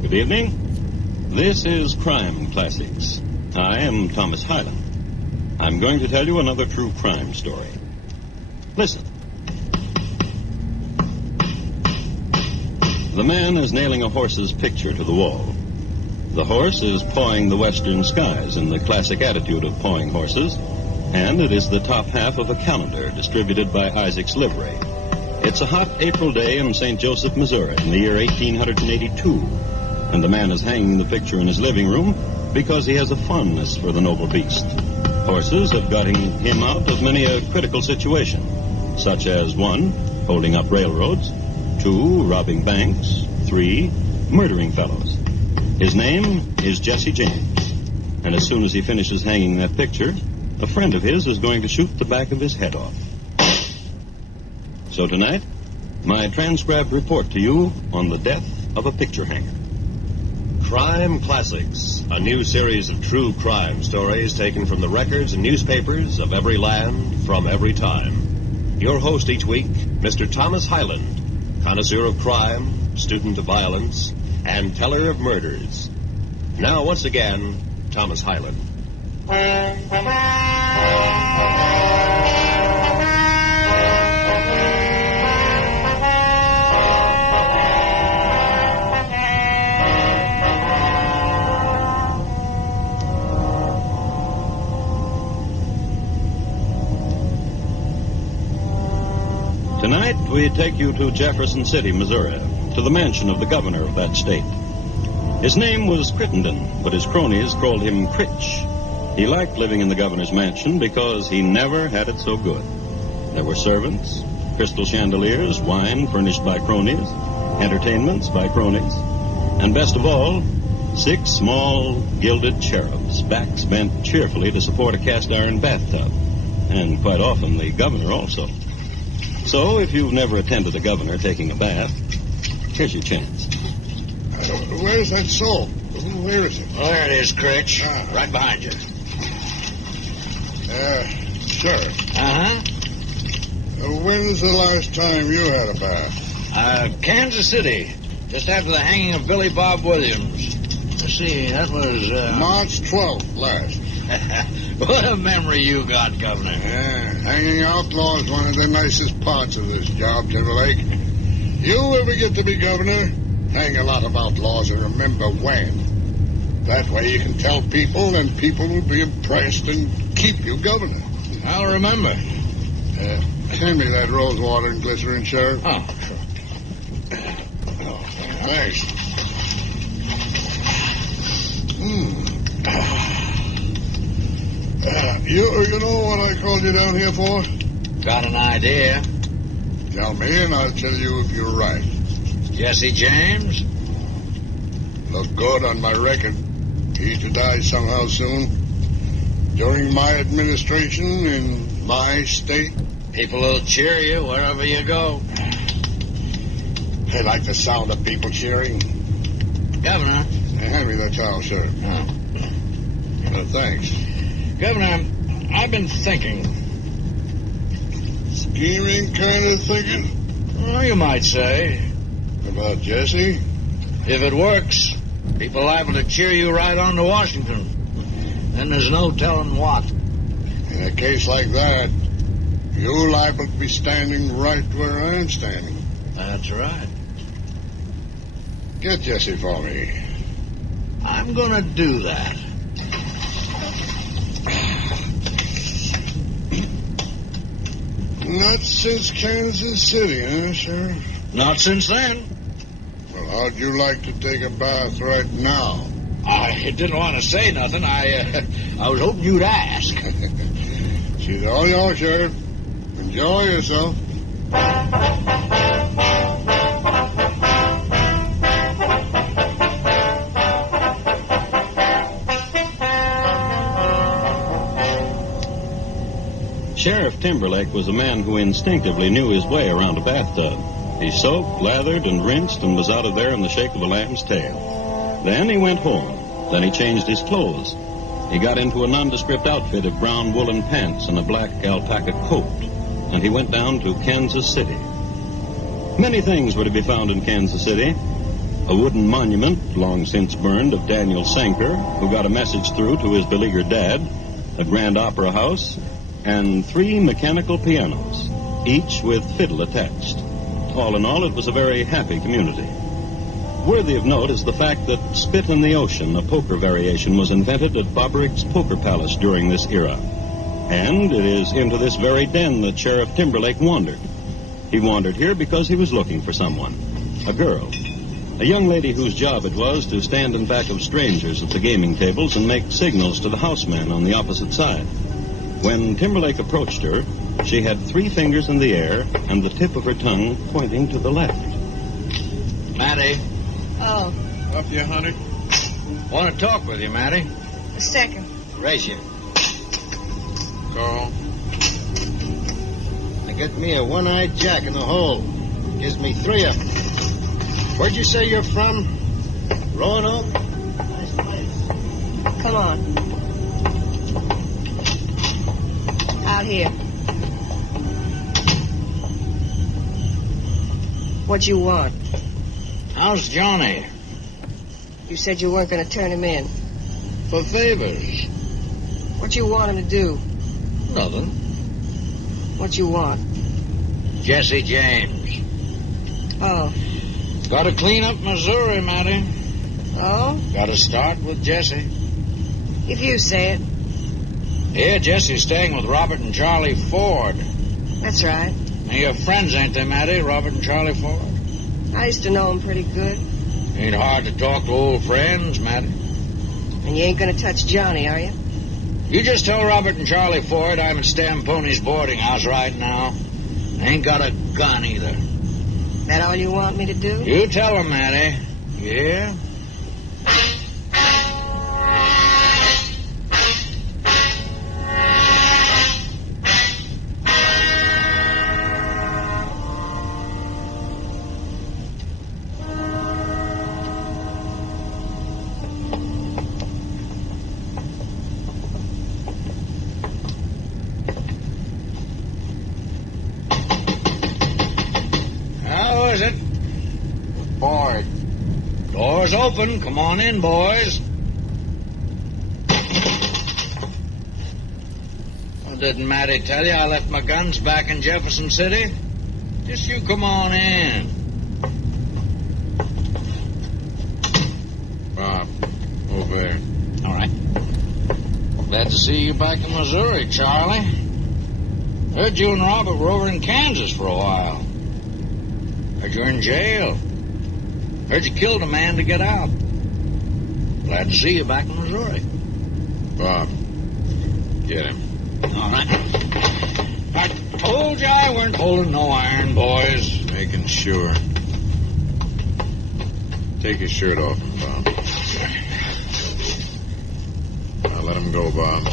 Good evening. This is Crime Classics. I am Thomas Hyland. I'm going to tell you another true crime story. Listen. The man is nailing a horse's picture to the wall. The horse is pawing the western skies in the classic attitude of pawing horses, and it is the top half of a calendar distributed by Isaac's Livery. It's a hot April day in St. Joseph, Missouri, in the year 1882, and the man is hanging the picture in his living room because he has a fondness for the noble beast. Horses have gotten him out of many a critical situation, such as 1, holding up railroads, 2, robbing banks, 3, murdering fellows. His name is Jessie James, and as soon as he finishes hanging that picture, a friend of his is going to shoot the back of his head off. So tonight, my transcribed report to you on the death of a picture hanger. Crime Classics, a new series of true crime stories taken from the records and newspapers of every land from every time. Your host each week, Mr. Thomas Hyland, connoisseur of crime, student of violence, and teller of murders. Now, once again, Thomas Hyland. Tonight, we take you to Jefferson City, Missouri, to the mansion of the governor of that state. His name was Crittenden, but his cronies called him Critch. He liked living in the governor's mansion because he never had it so good. There were servants, crystal chandeliers, wine furnished by cronies, entertainments by cronies, and best of all, 6 small gilded cherubs, backs bent cheerfully to support a cast-iron bathtub, and quite often the governor also. So, if you've never attended a governor taking a bath, here's your chance. Where's that soap? Where is it? Well, there it is, Critch. Right behind you. Sure. Uh-huh. When's the last time you had a bath? Kansas City. Just after the hanging of Billy Bob Williams. Let's see, that was, March 12th last. What a memory you got, Governor. Hanging outlaws is one of the nicest parts of this job, Timberlake. You ever get to be governor, hang a lot of outlaws and remember when. That way you can tell people, and people will be impressed and keep you governor. I'll remember. Hand me that rose water and glycerin, Sheriff. Oh, sure. Oh, thanks. You know what I called you down here for? Got an idea. Tell me, and I'll tell you if you're right. Jessie James? Look good on my record. He to die somehow soon. During my administration in my state. People will cheer you wherever you go. I like the sound of people cheering. Governor? Hand me that towel, sir. Oh. Thanks. Governor, I've been thinking. Scheming kind of thinking? Well, you might say. About Jessie? If it works, people liable to cheer you right on to Washington. Then there's no telling what. In a case like that, you're liable to be standing right where I'm standing. That's right. Get Jessie for me. I'm gonna do that. Not since Kansas City, huh, Sheriff? Not since then. Well, how'd you like to take a bath right now? I didn't want to say nothing. I was hoping you'd ask. She's all yours, Sheriff. Enjoy yourself. Sheriff Timberlake was a man who instinctively knew his way around a bathtub. He soaped, lathered, and rinsed, and was out of there in the shake of a lamb's tail. Then he went home. Then he changed his clothes. He got into a nondescript outfit of brown woolen pants and a black alpaca coat, and he went down to Kansas City. Many things were to be found in Kansas City. a wooden monument, long since burned, of Daniel Sanker, who got a message through to his beleaguered dad, a grand opera house, and 3 mechanical pianos, each with fiddle attached. All in all, it was a very happy community. Worthy of note is the fact that Spit in the Ocean, a poker variation, was invented at Bobrick's Poker Palace during this era. And it is into this very den that Sheriff Timberlake wandered. He wandered here because he was looking for someone, a girl, a young lady whose job it was to stand in back of strangers at the gaming tables and make signals to the houseman on the opposite side. When Timberlake approached her, she had 3 fingers in the air and the tip of her tongue pointing to the left. Matty. Oh, Up you, Hunter. Want to talk with you, Matty. a second. Raise you. Carl. I get me a one-eyed jack in the hole. Gives me 3 of them. Where'd you say you're from? Roanoke? Nice place. Come on. Out here. What you want? How's Johnny? You said you weren't going to turn him in. For favors. What you want him to do? Nothing. What you want? Jessie James. Oh. Got to clean up Missouri, Matty. Oh? Got to start with Jessie. If you say it. Here, Jessie's staying with Robert and Charlie Ford. That's right. Now, your friends, ain't they, Matty? Robert and Charlie Ford? I used to know him pretty good. Ain't hard to talk to old friends, Matty. And you ain't going to touch Johnny, are you? You just tell Robert and Charlie Ford I'm at Stamponi's boarding house right now. I ain't got a gun either. That all you want me to do? You tell them, Matty. You hear? How is it? Bored. Door's open. Come on in, boys. Well, didn't Matty tell you I left my guns back in Jefferson City? Just you come on in. Bob, over there. All right. Glad to see you back in Missouri, Charlie. Heard you and Robert were over in Kansas for a while. Heard you're in jail. Heard you killed a man to get out. Glad to see you back in Missouri. Bob, get him. All right. I told you I weren't holding no iron, boys. Making sure. Take his shirt off him, Bob. Now let him go, Bob.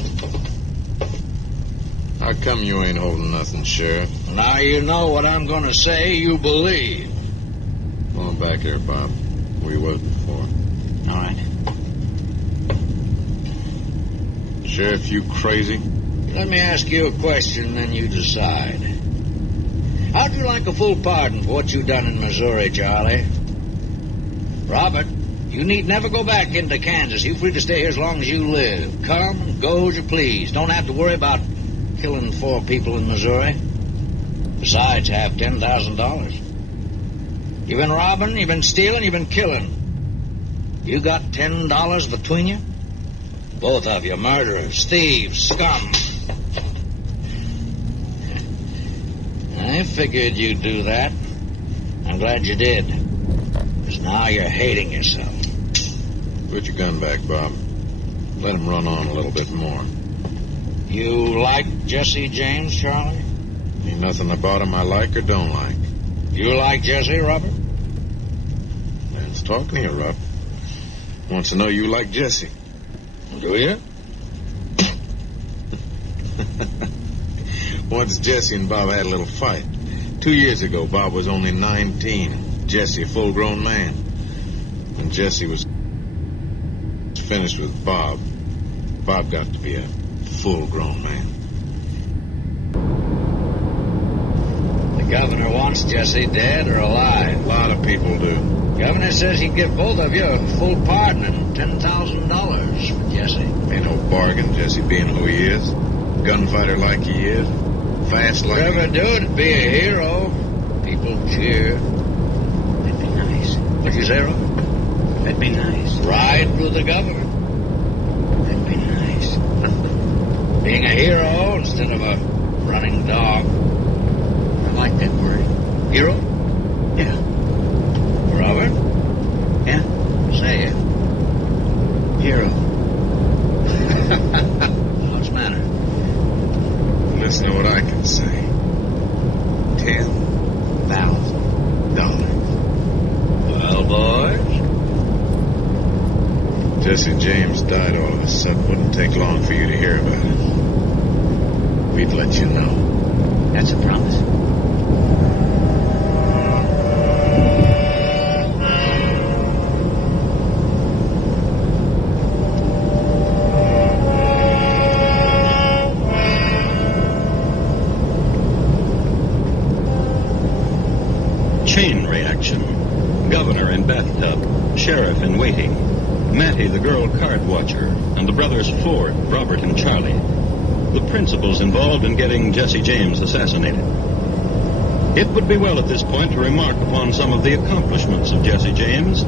How come you ain't holding nothing, Sheriff? Now you know what I'm going to say, you believe. Come on back here, Bob. Where you was before. All right. Sheriff, you crazy? Let me ask you a question, then you decide. How'd you like a full pardon for what you done in Missouri, Charlie? Robert, you need never go back into Kansas. You're free to stay here as long as you live. Come and go as you please. Don't have to worry about killing 4 people in Missouri. Besides, have $10,000. You've been robbing, you've been stealing, you've been killing. You got $10 between you? Both of you murderers, thieves, scum. I figured you'd do that. I'm glad you did. Because now you're hating yourself. Put your gun back, Bob. Let him run on a little bit more. You like Jessie James, Charlie? Ain't nothing about him I like or don't like. You like Jessie, Robert? Man's talking to you, Rob. Wants to know you like Jessie. Do you? Once Jessie and Bob had a little fight. 2 years ago, Bob was only 19, and Jessie a full-grown man. When Jessie was finished with Bob, Bob got to be a full-grown man. The governor wants Jessie dead or alive. A lot of people do. Governor says he'd give both of you a full pardon and $10,000 for Jesse. Ain't no bargain, Jesse being who he is. Gunfighter like he is. Fast like Whatever do it'd be a hero. People cheer. That'd be nice. What'd you say, Robert? That'd be nice. Ride with the governor. That'd be nice. Being a hero instead of a running dog. I like that word. Hero? Yeah. Robert? Yeah? Say it. Hero. What's the matter? Listen to what I can say. $10,000. Well, boys? Jessie James died all of a sudden. Wouldn't take long for you to hear about it. We'd let you know. That's a promise. Chain reaction. Governor in bathtub. Sheriff in waiting. Mattie, the girl card watcher. And the brothers Ford, Robert, and Charlie. The principals involved in getting Jessie James assassinated. It would be well at this point to remark upon some of the accomplishments of Jessie James.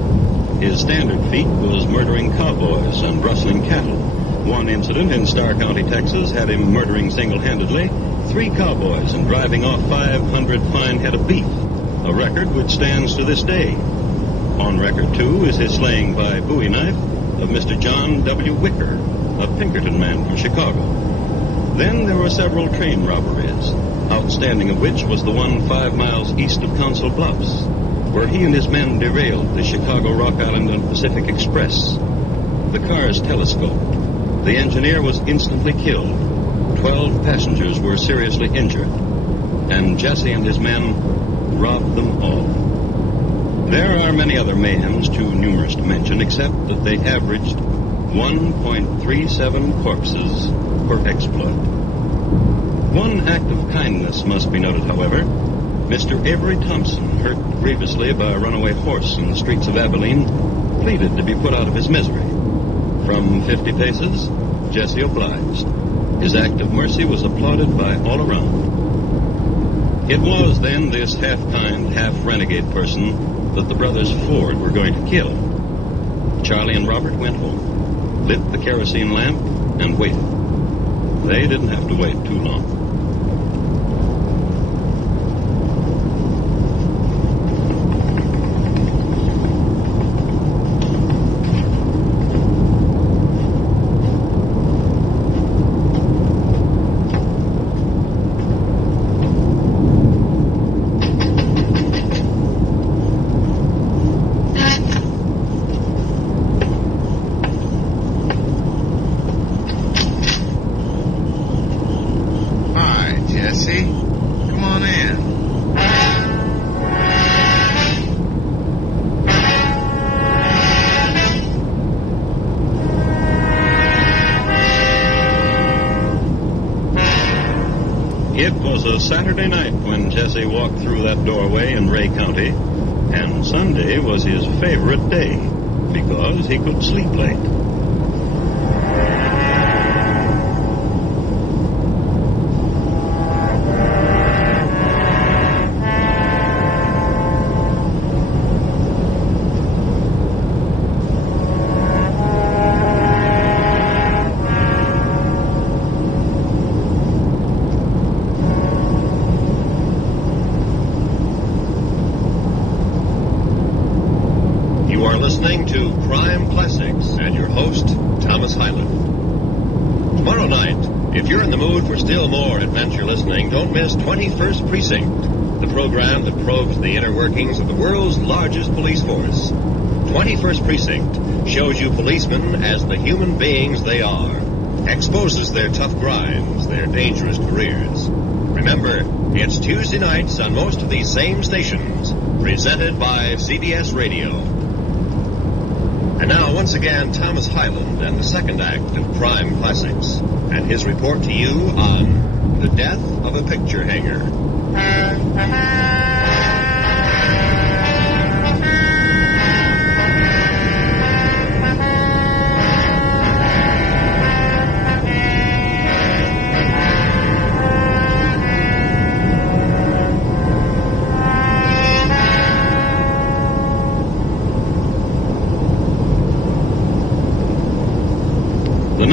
His standard feat was murdering cowboys and rustling cattle. One incident in Starr County, Texas, had him murdering single-handedly 3 cowboys and driving off 500 fine head of beef, a record which stands to this day. On record, too, is his slaying by bowie knife of Mr. John W. Wicker, a Pinkerton man from Chicago. Then there were several train robberies, outstanding of which was the one 5 miles east of Council Bluffs, where he and his men derailed the Chicago, Rock Island, and Pacific Express. The cars telescoped. The engineer was instantly killed. 12 passengers were seriously injured. And Jesse and his men robbed them all. There are many other mayhems too numerous to mention, except that they averaged 1.37 corpses per exploit. One act of kindness must be noted, however. Mr. Avery Thompson, hurt grievously by a runaway horse in the streets of Abilene, pleaded to be put out of his misery. From 50 paces, Jesse obliged. His act of mercy was applauded by all around. It was then this half-kind, half-renegade person that the brothers Ford were going to kill. Charlie and Robert went home, lit the kerosene lamp, and waited. They didn't have to wait too long. It was a Saturday night when Jesse walked through that doorway in Ray County, and Sunday was his favorite day because he could sleep late. Listening to Crime Classics and your host, Thomas Hyland. Tomorrow night, if you're in the mood for still more adventure listening, don't miss 21st Precinct, the program that probes the inner workings of the world's largest police force. 21st Precinct shows you policemen as the human beings they are, exposes their tough grinds, their dangerous careers. Remember, it's Tuesday nights on most of these same stations, presented by CBS Radio. And now, once again, Thomas Hyland and the second act of Crime Classics, and his report to you on the death of a picture hanger.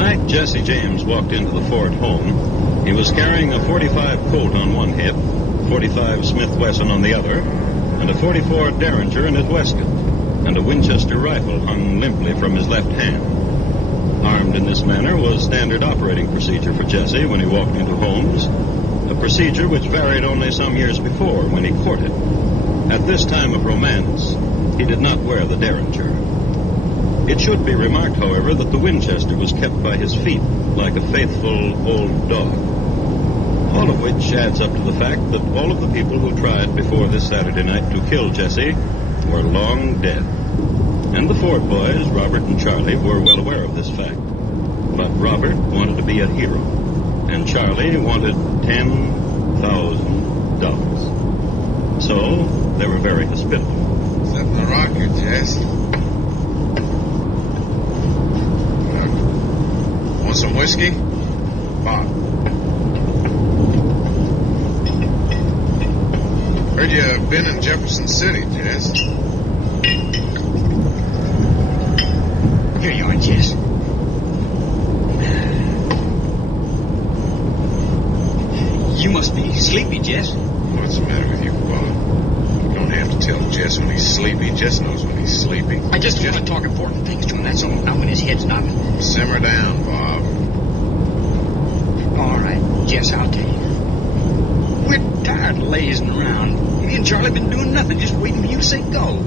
night Jessie James walked into the Ford home, he was carrying a .45 Colt on one hip, .45 Smith Wesson on the other, and a .44 Derringer in his waistcoat, and a Winchester rifle hung limply from his left hand. Armed in this manner was standard operating procedure for Jessie when he walked into homes, a procedure which varied only some years before when he courted. At this time of romance, he did not wear the Derringer. It should be remarked, however, that the Winchester was kept by his feet, like a faithful old dog. All of which adds up to the fact that all of the people who tried before this Saturday night to kill Jessie were long dead. And the Ford boys, Robert and Charlie, were well aware of this fact. But Robert wanted to be a hero, and Charlie wanted $10,000. So they were very hospitable. Setting the rocker, Jess. Want some whiskey? Bob. Heard you been in Jefferson City, Jess. Here you are, Jess. You must be sleepy, Jess. What's the matter with you, Bob? You don't have to tell Jess when he's sleepy. Jess knows when he's sleepy. I just want to talk important things to him, that's all. Not when his head's nodding. Simmer down, Bob. All right, Jess, I'll tell you. We're tired of lazing around. Me and Charlie been doing nothing, just waiting for you to say go.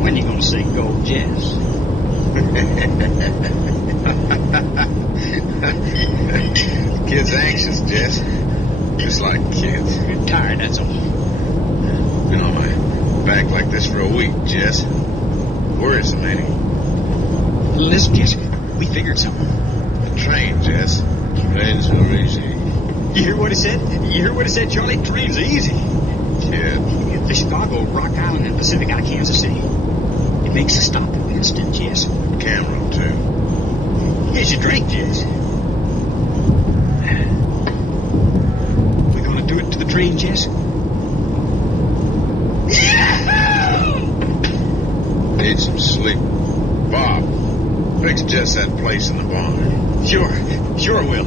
When you gonna say go, Jess? Kid's anxious, Jess. Just like kids. You're tired, that's all. Been on my back like this for a week, Jess. Worrisome, ain't he? Listen, Jess, we figured something. The train, Jess. Trains are easy. You hear what he said? You hear what he said, Charlie? Trains are easy. Kid. The Chicago, Rock Island, and Pacific out of Kansas City. It makes a stop at Winston, Jess. Cameron, too. Here's your drink, Jess. We gonna do it to the train, Jess? Need some sleep. Bob, fix Jess that place in the barn. Sure will.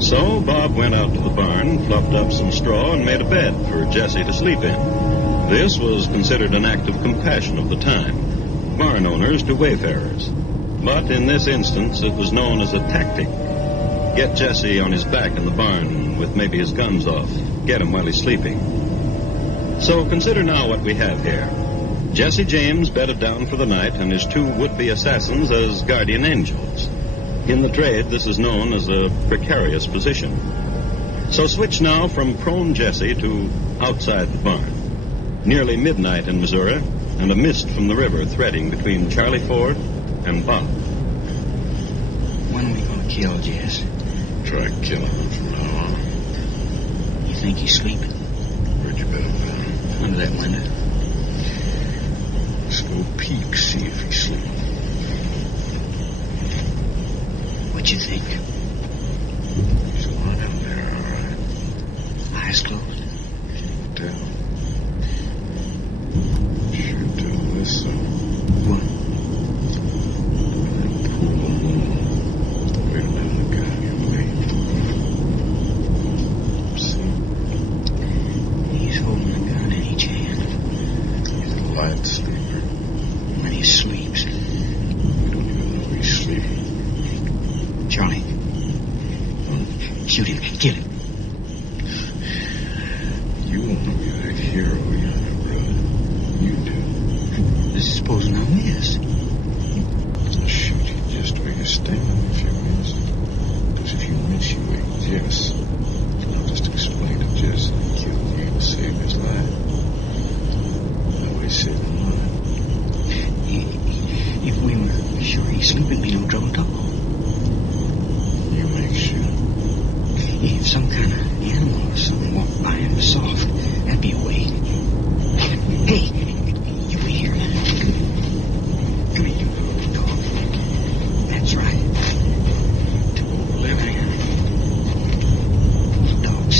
So Bob went out to the barn, fluffed up some straw, and made a bed for Jessie to sleep in. This was considered an act of compassion of the time, barn owners to wayfarers. But in this instance, it was known as a tactic. Get Jessie on his back in the barn with maybe his guns off. Get him while he's sleeping. So consider now what we have here. Jessie James bedded down for the night and his two would-be assassins as guardian angels. In the trade, this is known as a precarious position. So switch now from prone Jessie to outside the barn. Nearly midnight in Missouri, and a mist from the river threading between Charlie Ford and Bob. When are we gonna kill Jess? Try killing him from now on. You think he's sleeping? Where'd you bet him down? Under that window. Let's go peek, see if he's sleeping. What you think? He's lying out there, all right. Eyes closed. Can't tell. Sure tell this so. What? That pool of moon. Right down the goddamn way. See? He's holding a gun in each hand. He's a light sleeper. When he sleeps. We don't even know he's sleeping. Charlie. Shoot him. Kill him. You want to be that hero, younger brother. You do. Supposing I miss. I'll shoot you just where you're standing if you miss. Because if you miss, you ain't Jess. I'll just explain to Jess that he killed you to save his life. That way, saving mine. If we were sure he's sleeping, be no trouble at all. You make sure. If some kind of animal or something walked by him soft, that'd be a way. Hey, you wait here. Come here, you little dog. That's right. Two old left hand. Dog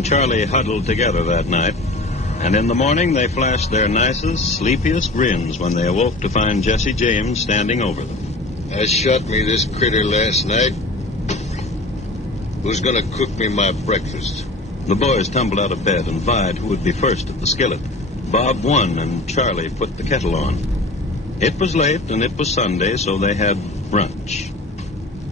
and Charlie huddled together that night, and in the morning they flashed their nicest, sleepiest grins when they awoke to find Jessie James standing over them. I shot me this critter last night. Who's gonna cook me my breakfast? The boys tumbled out of bed and vied who would be first at the skillet. Bob won, and Charlie put the kettle on. It was late, and it was Sunday, so they had brunch.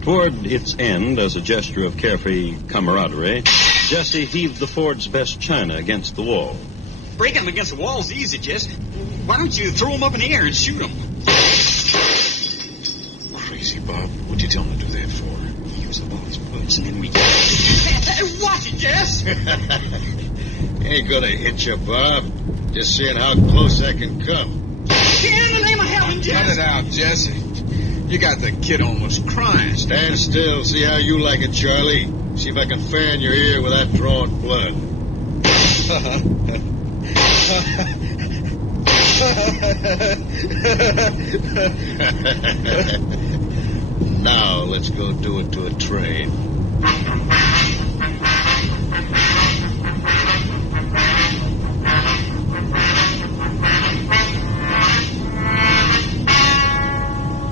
Toward its end, as a gesture of carefree camaraderie, Jessie heaved the Ford's best china against the wall. Breaking them against the wall's easy, Jess. Why don't you throw them up in the air and shoot them? Crazy, Bob. What'd you tell him to do that for? Use the ball's butts, and then we... Watch it, Jess! Ain't gonna hit you, Bob. Just seeing how close I can come. In the name of heaven, Jess! Cut it out, Jesse. You got the kid almost crying. Stand still. See how you like it, Charlie. See if I can fan your ear without drawing blood. Now, let's go do it to a train.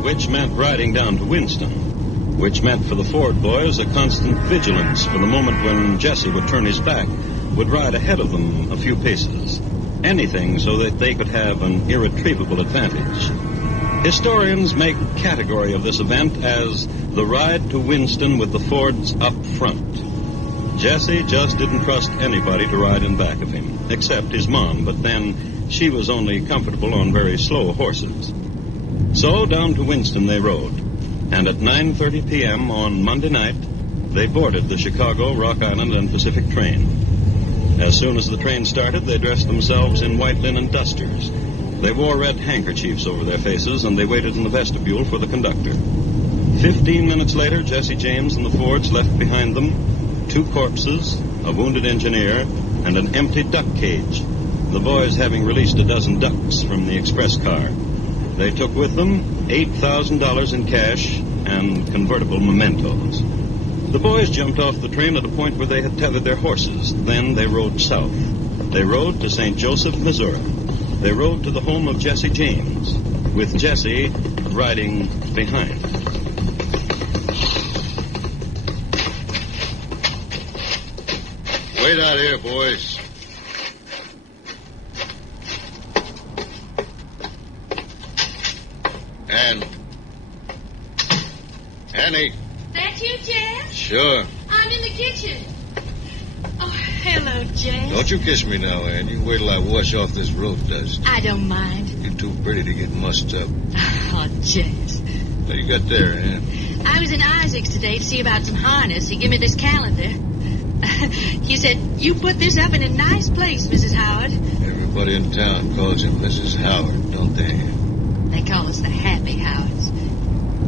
Which meant riding down to Winston, which meant for the Ford boys a constant vigilance for the moment when Jessie would turn his back, would ride ahead of them a few paces. Anything so that they could have an irretrievable advantage. Historians make category of this event as the ride to Winston with the Fords up front. Jessie just didn't trust anybody to ride in back of him, except his mom, but then she was only comfortable on very slow horses. So down to Winston they rode, and at 9:30 p.m. on Monday night, they boarded the Chicago, Rock Island, and Pacific train. As soon as the train started, they dressed themselves in white linen dusters. They wore red handkerchiefs over their faces, and they waited in the vestibule for the conductor. 15 minutes later, Jessie James and the Fords left behind them 2 corpses, a wounded engineer, and an empty duck cage, the boys having released a dozen ducks from the express car. They took with them $8,000 in cash and convertible mementos. The boys jumped off the train at a point where they had tethered their horses. Then they rode south. They rode to St. Joseph, Missouri. They rode to the home of Jessie James, with Jessie riding behind. Wait out here, boys. Annie. That you, Jess? Sure. I'm in the kitchen. Oh, hello, Jess. Don't you kiss me now, Ann. You wait till I wash off this road dust. I don't mind. You're too pretty to get mussed up. Oh, Jess. What you got there, Ann? I was in Isaac's today to see about some harness. He gave me this calendar. He said, you put this up in a nice place, Mrs. Howard. Everybody in town calls him Mrs. Howard, don't they? They call us the Happy Howards.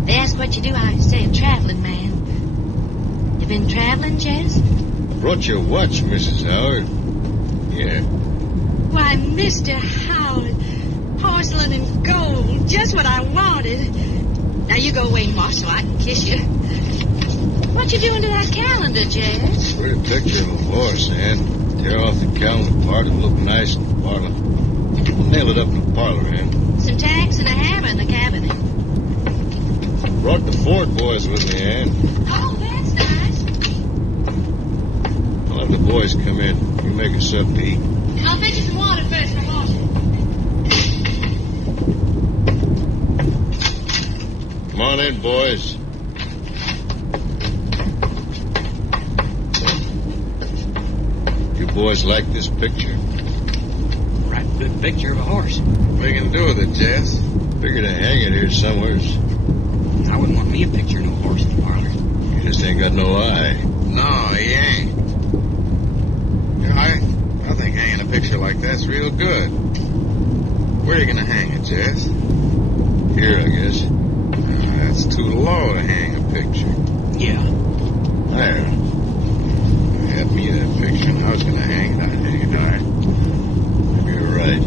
They ask what you do. I say a traveling man. You been traveling, Jess? I brought you a watch, Mrs. Howard. Yeah. Why, Mr. Howard, porcelain and gold, just what I wanted. Now you go away and wash so I can kiss you. What you doing to that calendar, Jess? Put a picture of a horse, Ann. Tear off the calendar part. It'll look nice in the parlor. Nail it up in the parlor, Ann. Some tacks and a hammer in the cabinet. Brought the Ford boys with me, Ann. Oh, that's nice. I'll have the boys come in. You make us up to eat. I'll fetch you some water first for washing. Come on in, boys. You boys like this picture? Right, good picture of a horse. What are you going to do with it, Jess? Figure to hang it here somewheres. I wouldn't want me a picture of no horse in the parlor. You just ain't got no eye. No, he ain't. I think hanging a picture like that's real good. Where are you going to hang it, Jess? Here, I guess. That's too low to hang a picture. Yeah. There. I had me that picture and I was going to hang it. I'd hang it high. Maybe you're right.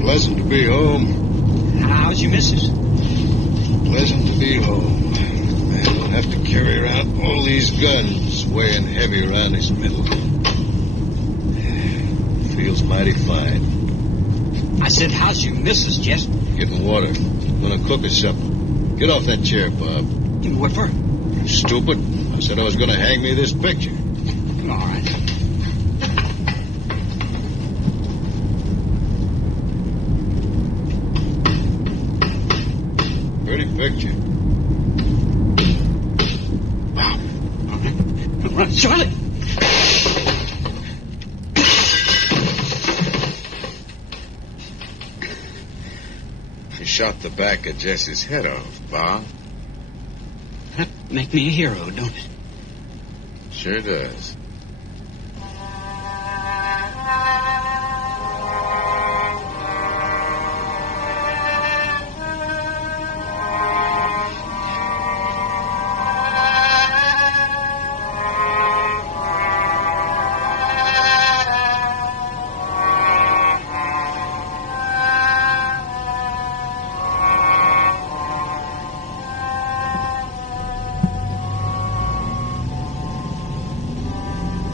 Pleasant to be home. How's your missus? Pleasant to be home. Man, don't have to carry around all these guns weighing heavy around his middle. Feels mighty fine. I said, how's your missus, Jess? Getting water. Gonna cook us supper. Get off that chair, Bob. What for? You stupid. I said I was gonna hang me this picture. All right. Pretty picture. Wow. All right, Charlie. You shot the back of Jesse's head off, Bob. That make me a hero, don't it? Sure does.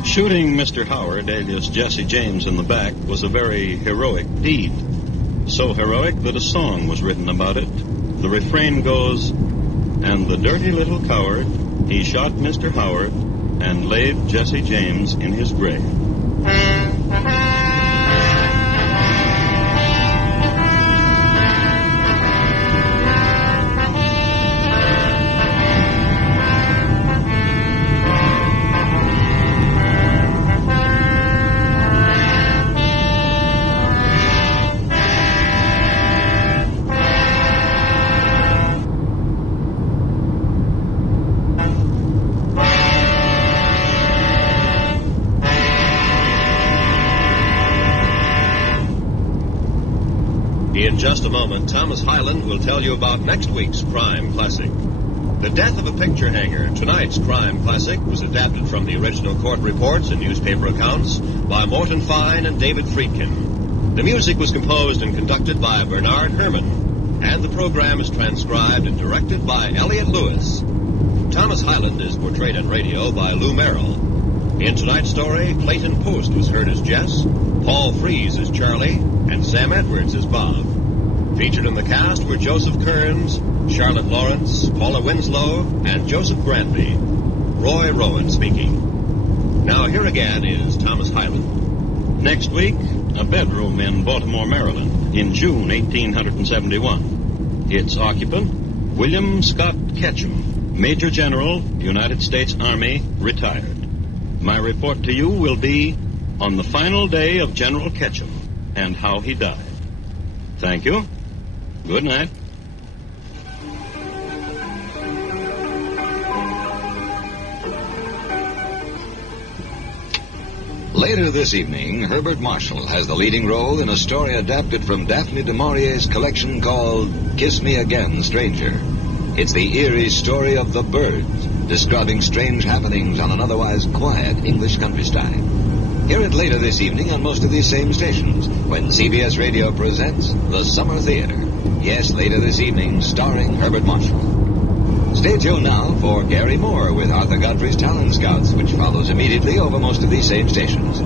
Shooting Mr. Howard, alias Jessie James, in the back was a very heroic deed. So heroic that a song was written about it. The refrain goes, "And the dirty little coward, he shot Mr. Howard and laid Jessie James in his grave." In just a moment, Thomas Hyland will tell you about next week's Crime Classic. The Death of a Picture Hanger, tonight's Crime Classic, was adapted from the original court reports and newspaper accounts by Morton Fine and David Friedkin. The music was composed and conducted by Bernard Herrmann, and the program is transcribed and directed by Elliott Lewis. Thomas Hyland is portrayed on radio by Lou Merrill. In tonight's story, Clayton Post was heard as Jess, Paul Freese as Charlie, and Sam Edwards as Bob. Featured in the cast were Joseph Kearns, Charlotte Lawrence, Paula Winslow, and Joseph Granby. Roy Rowan speaking. Now here again is Thomas Hyland. Next week, a bedroom in Baltimore, Maryland, in June 1871. Its occupant, William Scott Ketchum, Major General, United States Army, retired. My report to you will be on the final day of General Ketchum and how he died. Thank you. Good night. Later this evening, Herbert Marshall has the leading role in a story adapted from Daphne du Maurier's collection called Kiss Me Again, Stranger. It's the eerie story of the birds, describing strange happenings on an otherwise quiet English countryside. Hear it later this evening on most of these same stations when CBS Radio presents The Summer Theater. Yes, later this evening, starring Herbert Marshall. Stay tuned now for Gary Moore with Arthur Godfrey's Talent Scouts, which follows immediately over most of these same stations.